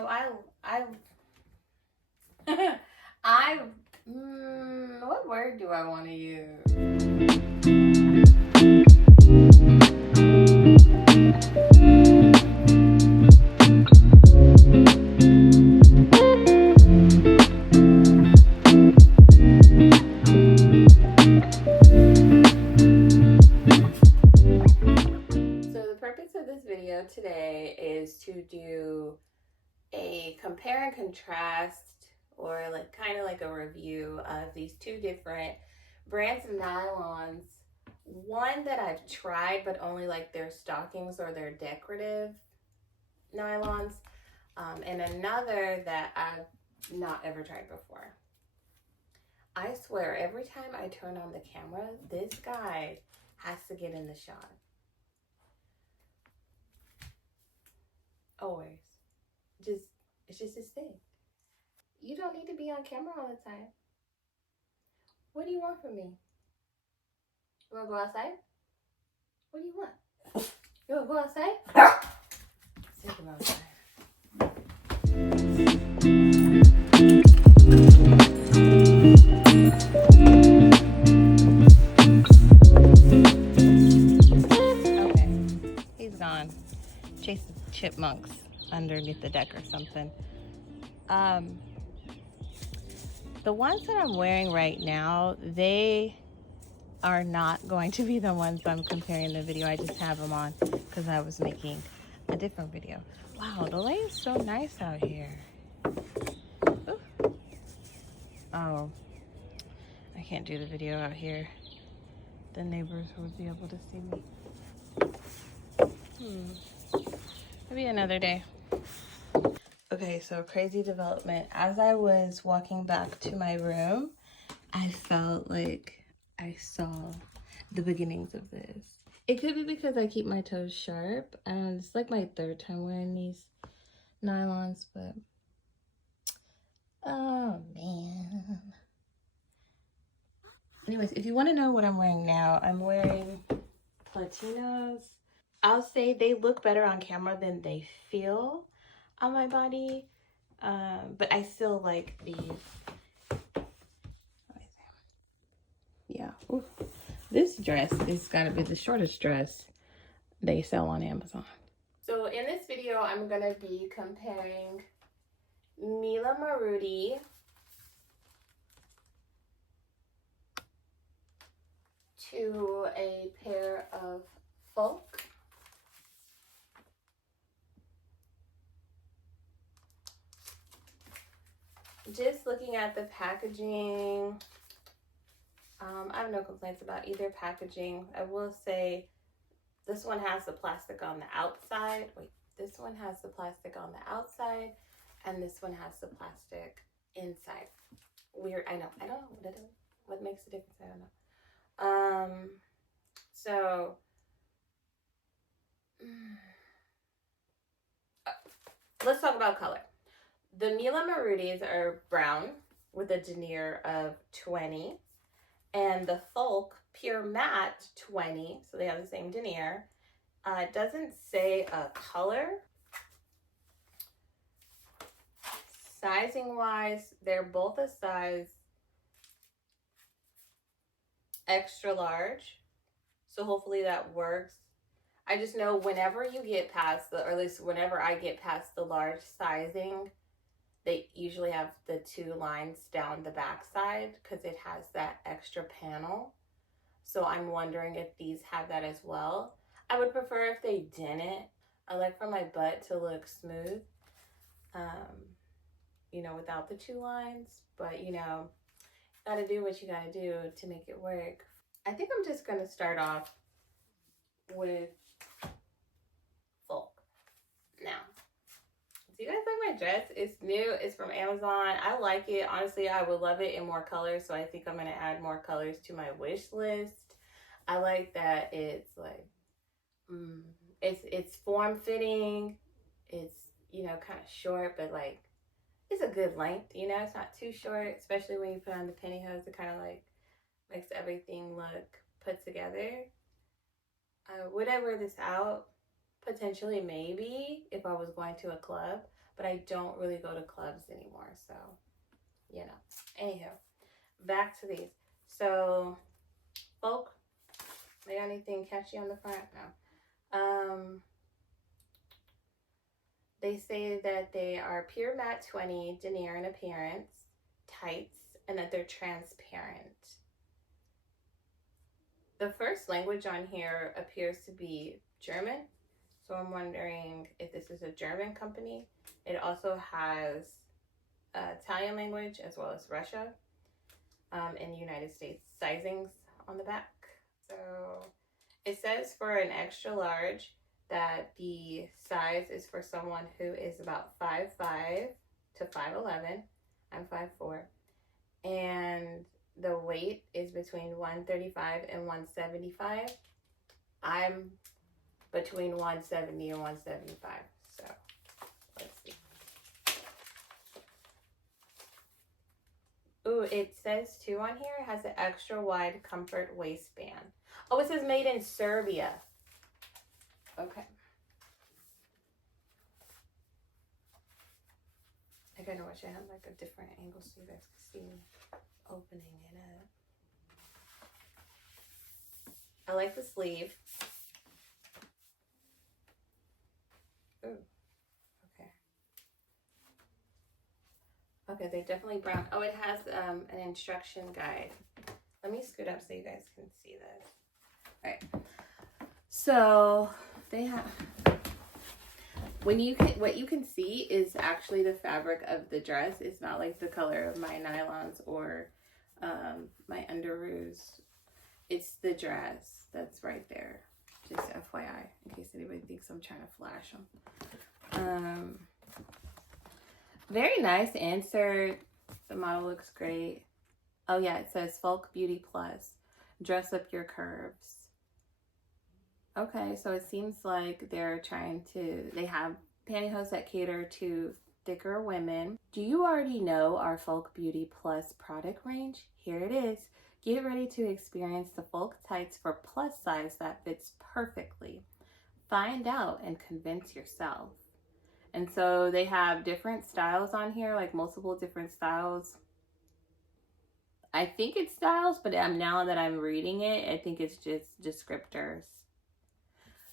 So what word do I want to use? So the purpose of this video today is to do a compare and contrast, or like kind of like a review of these two different brands of nylons. One that I've tried, but only like their stockings or their decorative nylons, and another that I've not ever tried before. I swear, every time I turn on the camera, this guy has to get in the shot. Always. It's just his thing. You don't need to be on camera all the time. What do you want from me? You wanna go outside? What do you want? You wanna go outside? Take him outside. Okay, he's gone. Chasing chipmunks underneath the deck or something. The ones that I'm wearing right now, they are not going to be the ones I'm comparing in the video. I just have them on because I was making a different video. Wow, the light is so nice out here. Ooh. Oh, I can't do the video out here. The neighbors would be able to see me. Maybe another day. Okay, so crazy development. As I was walking back to my room, I felt like I saw the beginnings of this. It could be because I keep my toes sharp, and it's like my third time wearing these nylons, but oh man. Anyways, if you want to know what I'm wearing now, I'm wearing platinos. I'll say they look better on camera than they feel on my body, but I still like these. Yeah. Ooh. This dress is gotta be the shortest dress they sell on Amazon. So in this video, I'm gonna be comparing Mila Marudi to a pair of Faulk. Just looking at the packaging, I have no complaints about either packaging. I will say this one has the plastic on the outside. Wait, this one has the plastic on the outside, and this one has the plastic inside. Weird, I know. I don't know what makes the difference. I don't know. So let's talk about color. The Mila Marudis are brown with a denier of 20, and the Faulk Pure Matte 20, so they have the same denier. It doesn't say a color. Sizing wise, they're both a size extra large, so hopefully that works. I just know whenever you get past or at least whenever I get past the large sizing, they usually have the two lines down the back side because it has that extra panel. So I'm wondering if these have that as well. I would prefer if they didn't. I like for my butt to look smooth, you know, without the two lines. But, you know, gotta do what you gotta do to make it work. I think I'm just gonna start off with Faulk. Now, do you guys like my dress? It's new. It's from Amazon. I like it. Honestly, I would love it in more colors. So I think I'm going to add more colors to my wish list. I like that it's like, it's form-fitting. It's, you know, kind of short, but like, it's a good length, you know? It's not too short, especially when you put on the pantyhose. It kind of like makes everything look put together. Would I wear this out? Potentially, maybe, if I was going to a club. but I don't really go to clubs anymore. So, you know. Anywho, back to these. So, Faulk, they got anything catchy on the front? No. They say that they are pure matte 20 denier in appearance, tights, and that they're transparent. The first language on here appears to be German, so I'm wondering if this is a German company. It also has Italian language as well as Russia and United States sizings on the back. So it says for an extra large that the size is for someone who is about 5'5" to 5'11". I'm 5'4", and the weight is between 135 and 175. I'm between 170 and 175. So let's see. Ooh, it says too on here, it has an extra wide comfort waistband. Oh, it says made in Serbia. Okay. I gotta watch it have like a different angle so you guys can see me opening it up. I like the sleeve. Ooh. Okay. Okay, they're definitely brown. Oh, it has an instruction guide. Let me scoot up so you guys can see this. All right. So they have, what you can see is actually the fabric of the dress. It's not like the color of my nylons or my underoos. It's the dress that's right there. Just FYI, in case anybody thinks I'm trying to flash them. Very nice insert. The model looks great. Oh yeah, it says Falke Beauty Plus. Dress up your curves. Okay, so it seems like they're they have pantyhose that cater to thicker women. Do you already know our Falke Beauty Plus product range? Here it is. Get ready to experience the Falke tights for plus size that fits perfectly. Find out and convince yourself. And so they have different styles on here, like multiple different styles. I think it's styles, but now that I'm reading it, I think it's just descriptors.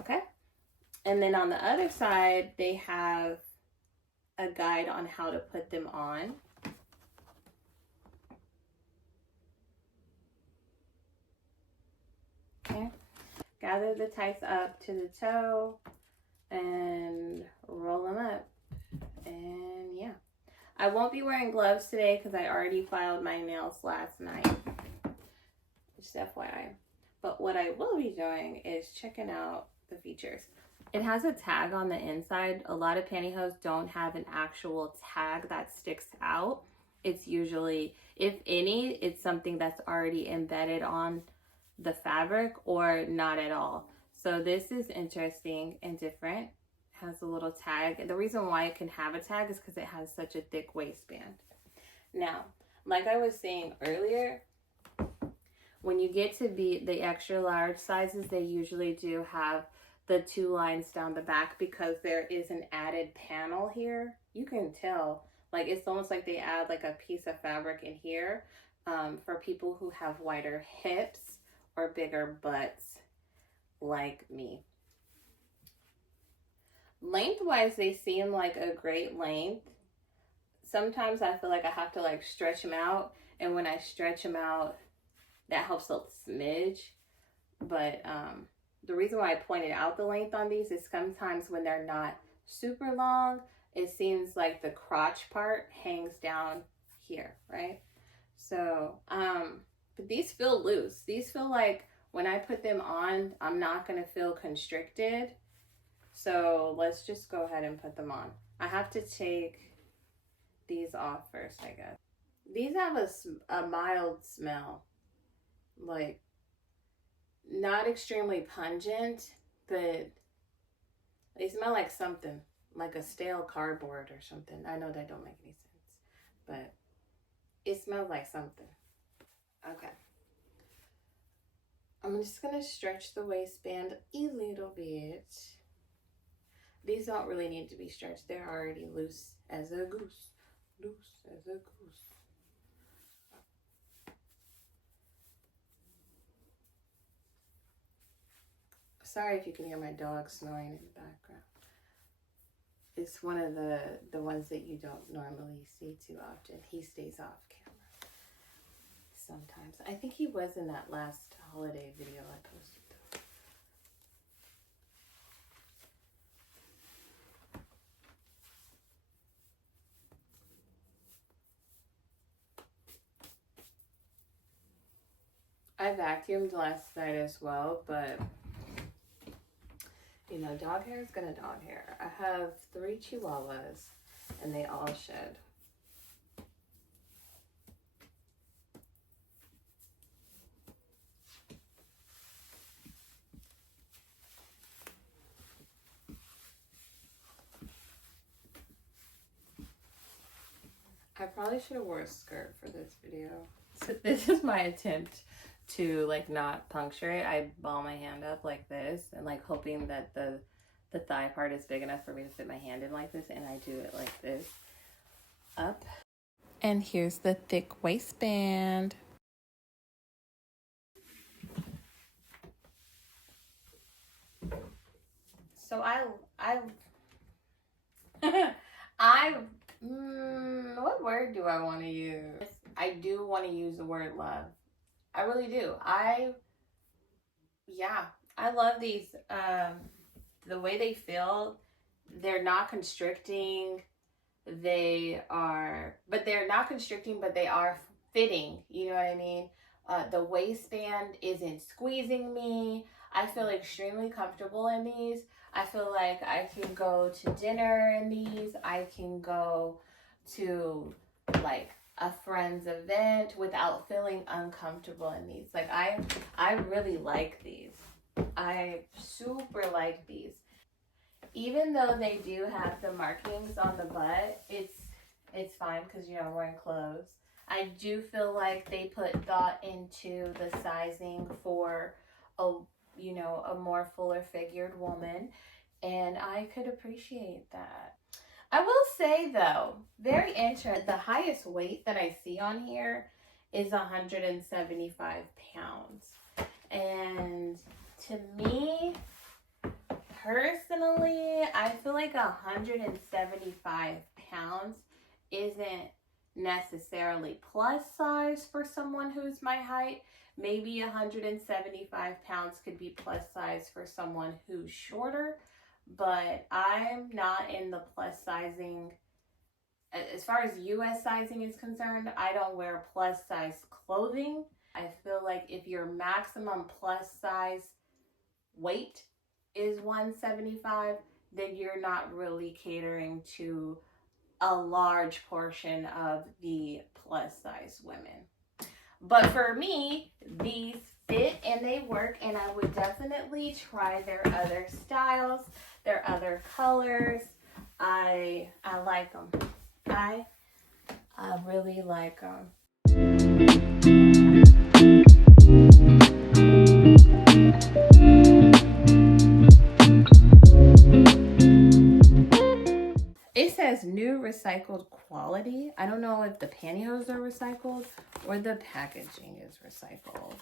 Okay. And then on the other side, they have a guide on how to put them on. Okay. Gather the tights up to the toe and roll them up. And yeah. I won't be wearing gloves today because I already filed my nails last night. Just FYI. But what I will be doing is checking out the features. It has a tag on the inside. A lot of pantyhose don't have an actual tag that sticks out. It's usually, if any, it's something that's already embedded on the fabric or not at all. So this is interesting and different. It has a little tag. And the reason why it can have a tag is because it has such a thick waistband. Now, like I was saying earlier, when you get to be the extra large sizes, they usually do have the two lines down the back because there is an added panel here. You can tell, like it's almost like they add like a piece of fabric in here for people who have wider hips or bigger butts like me. Lengthwise, they seem like a great length. Sometimes I feel like I have to like stretch them out, and when I stretch them out, that helps a smidge. But the reason why I pointed out the length on these is sometimes when they're not super long, it seems like the crotch part hangs down here, right? So, but these feel loose. These feel like when I put them on, I'm not gonna feel constricted. So let's just go ahead and put them on. I have to take these off first, I guess. These have a mild smell, like not extremely pungent, but they smell like something, like a stale cardboard or something. I know that don't make any sense, but it smells like something. Okay. I'm just gonna stretch the waistband a little bit. These don't really need to be stretched. They're already loose as a goose. Loose as a goose. Sorry if you can hear my dog snoring in the background. It's one of the ones that you don't normally see too often. He stays off camera sometimes. I think he was in that last holiday video I posted though. I vacuumed last night as well, but you know, dog hair is gonna dog hair. I have 3 Chihuahuas and they all shed. I probably should have wore a skirt for this video. So this is my attempt to like not puncture it. I ball my hand up like this and like hoping that the thigh part is big enough for me to fit my hand in like this, and I do it like this up. And here's the thick waistband. So what word do I want to use? I do want to use the word love. I really do. I love these. The way they feel, they're not constricting. They're not constricting, but they are fitting. You know what I mean? The waistband isn't squeezing me. I feel extremely comfortable in these. I feel like I can go to dinner in these. I can go to like a friend's event without feeling uncomfortable in these. Like I really like these. I super like these. Even though they do have the markings on the butt, it's fine because you know I'm wearing clothes. I do feel like they put thought into the sizing for a more fuller figured woman, and I could appreciate that. I will say though, very interesting, the highest weight that I see on here is 175 pounds. And to me, personally, I feel like 175 pounds isn't necessarily plus size for someone who's my height. Maybe 175 pounds could be plus size for someone who's shorter, but I'm not in the plus sizing. As far as US sizing is concerned, I don't wear plus size clothing. I feel like if your maximum plus size weight is 175, then you're not really catering to a large portion of the plus size women. But for me, these fit and they work, and I would definitely try their other styles, their other colors. I like them. I really like them. It says new recycled quality. I don't know if the pantyhose are recycled or the packaging is recycled.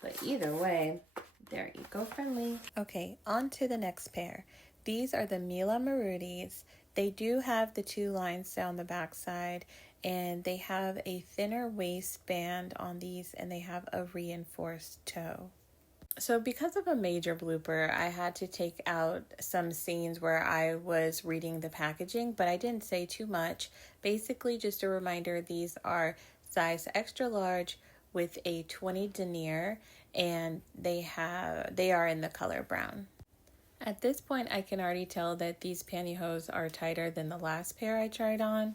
But either way, they're eco-friendly. Okay, on to the next pair. These are the Mila Marudis. They do have the 2 lines down the back side, and they have a thinner waistband on these, and they have a reinforced toe. So because of a major blooper, I had to take out some scenes where I was reading the packaging, but I didn't say too much. Basically, just a reminder, these are size extra large with a 20 denier, and they are in the color brown. At this point, I can already tell that these pantyhose are tighter than the last pair I tried on.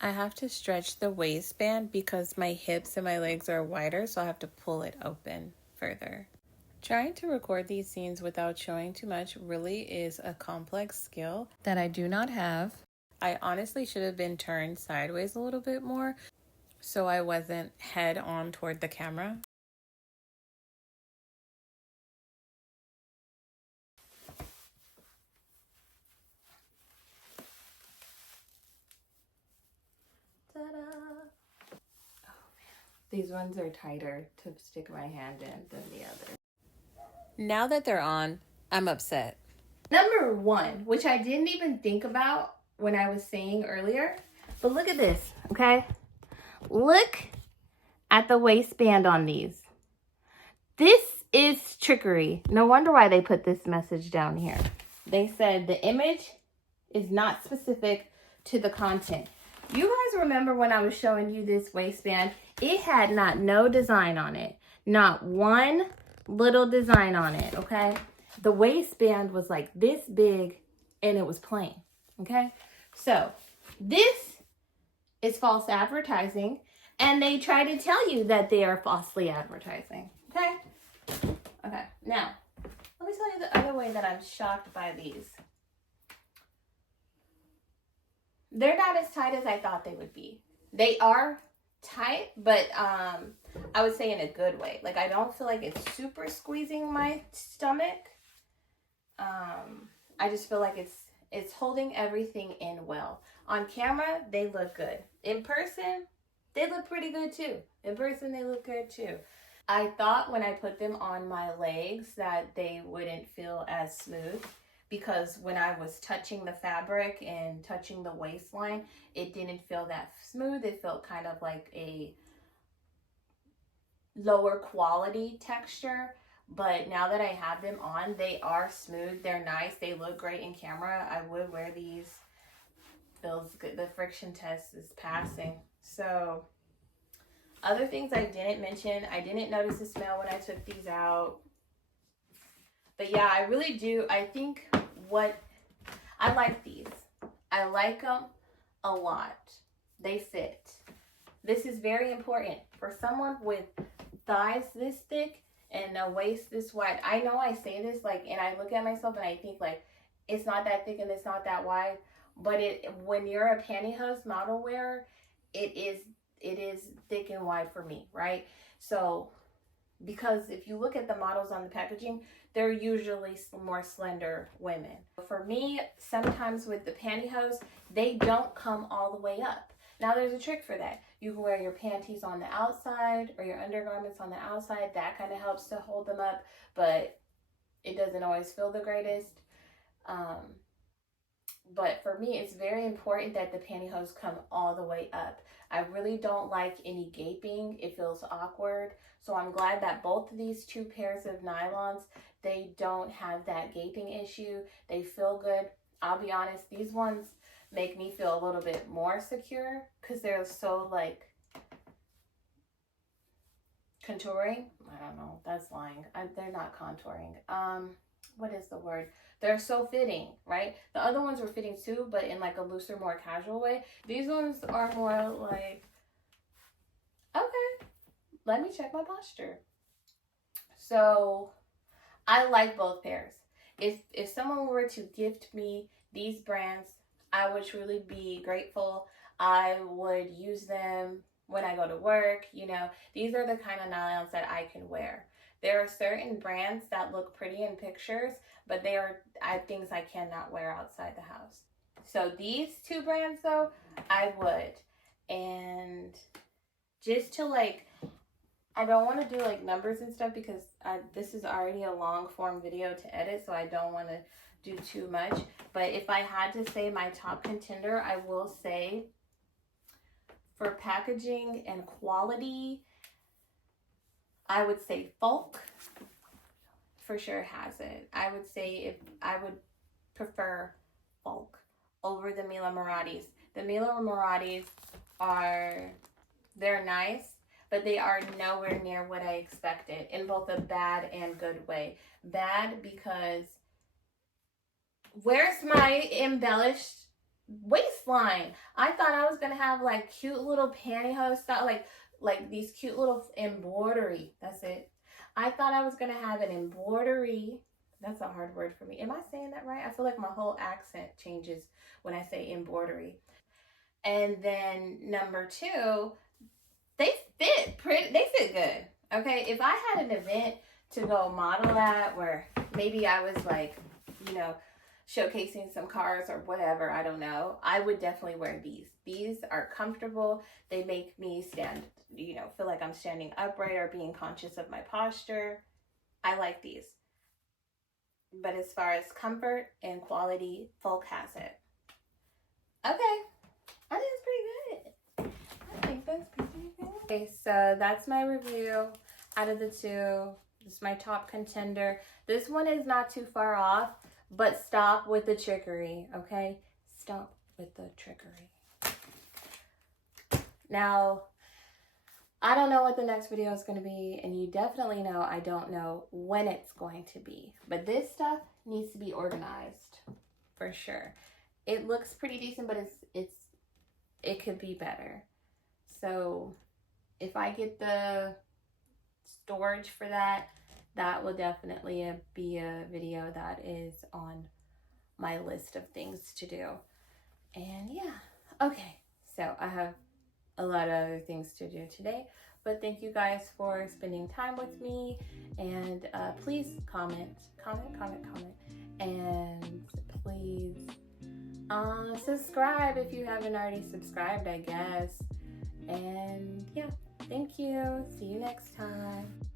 I have to stretch the waistband because my hips and my legs are wider, so I have to pull it open further. Trying to record these scenes without showing too much really is a complex skill that I do not have. I honestly should have been turned sideways a little bit more so I wasn't head on toward the camera. Ta-da! These ones are tighter to stick my hand in than the other. Now that they're on, I'm upset. Number one, which I didn't even think about when I was saying earlier, but look at this, okay? Look at the waistband on these. This is trickery. No wonder why they put this message down here. They said the image is not specific to the content. You guys remember when I was showing you this waistband? It had no design on it. Not one little design on it, okay? The waistband was like this big and it was plain, okay? So this is false advertising, and they try to tell you that they are falsely advertising, okay? Okay, now, let me tell you the other way that I'm shocked by these. They're not as tight as I thought they would be. They are tight, but I would say in a good way. Like, I don't feel like it's super squeezing my stomach. I just feel like it's holding everything in well. On camera, they look good. In person, they look pretty good too. In person, they look good too. I thought when I put them on my legs that they wouldn't feel as smooth, because when I was touching the fabric and touching the waistline, it didn't feel that smooth. It felt kind of like a lower quality texture. But now that I have them on, they are smooth. They're nice. They look great in camera. I would wear these. Feels good. The friction test is passing. So, other things I didn't mention. I didn't notice the smell when I took these out. But yeah, I really do. I think I like these. I like them a lot. They fit. This is very important. For someone with thighs this thick and a waist this wide. I know I say this like, and I look at myself and I think like, it's not that thick and it's not that wide. But when you're a pantyhose model wearer, it is thick and wide for me, right? So, because if you look at the models on the packaging, they're usually more slender women. For me, sometimes with the pantyhose, they don't come all the way up. Now there's a trick for that. You can wear your panties on the outside or your undergarments on the outside. That kind of helps to hold them up, but it doesn't always feel the greatest. But for me, it's very important that the pantyhose come all the way up. I really don't like any gaping. It feels awkward. So I'm glad that both of these two pairs of nylons, they don't have that gaping issue. They feel good. I'll be honest, these ones make me feel a little bit more secure because they're so like contouring. I don't know, that's lying. They're not contouring. What is the word? They're so fitting, right? The other ones were fitting too, but in like a looser, more casual way. These ones are more like, okay, let me check my posture. So I like both pairs. If someone were to gift me these brands, I would truly be grateful. I would use them when I go to work. You know, these are the kind of nylons that I can wear. There are certain brands that look pretty in pictures, but they are things I cannot wear outside the house. So these two brands though, I would. And just to like, I don't want to do like numbers and stuff because this is already a long form video to edit, so I don't want to do too much. But if I had to say my top contender, I will say for packaging and quality, I would say Faulk for sure has it. I would say I would prefer Faulk over the Mila Marudis. The Mila Marudis they're nice, but they are nowhere near what I expected in both a bad and good way. Bad because where's my embellished waistline? I thought I was gonna have like cute little pantyhose style, like these cute little embroidery. That's it. I thought I was gonna have an embroidery. That's a hard word for me. Am I saying that right? I feel like my whole accent changes when I say embroidery. And then number two, they fit good. Okay, if I had an event to go model at where maybe I was like, you know, showcasing some cars or whatever, I don't know, I would definitely wear these. These are comfortable. They make me stand, you know, feel like I'm standing upright or being conscious of my posture. I like these. But as far as comfort and quality, Faulk has it. Okay, I think it's pretty good. I think that's pretty good. Okay, so that's my review out of the two. This is my top contender. This one is not too far off, but stop with the trickery, okay? Stop with the trickery. Now, I don't know what the next video is going to be, and you definitely know I don't know when it's going to be. But this stuff needs to be organized, for sure. It looks pretty decent, but it could be better. So if I get the storage for that, that will definitely be a video that is on my list of things to do. And yeah, okay, so I have a lot of other things to do today, but thank you guys for spending time with me, and please comment, and please subscribe if you haven't already subscribed, I guess. And yeah, thank you. See you next time.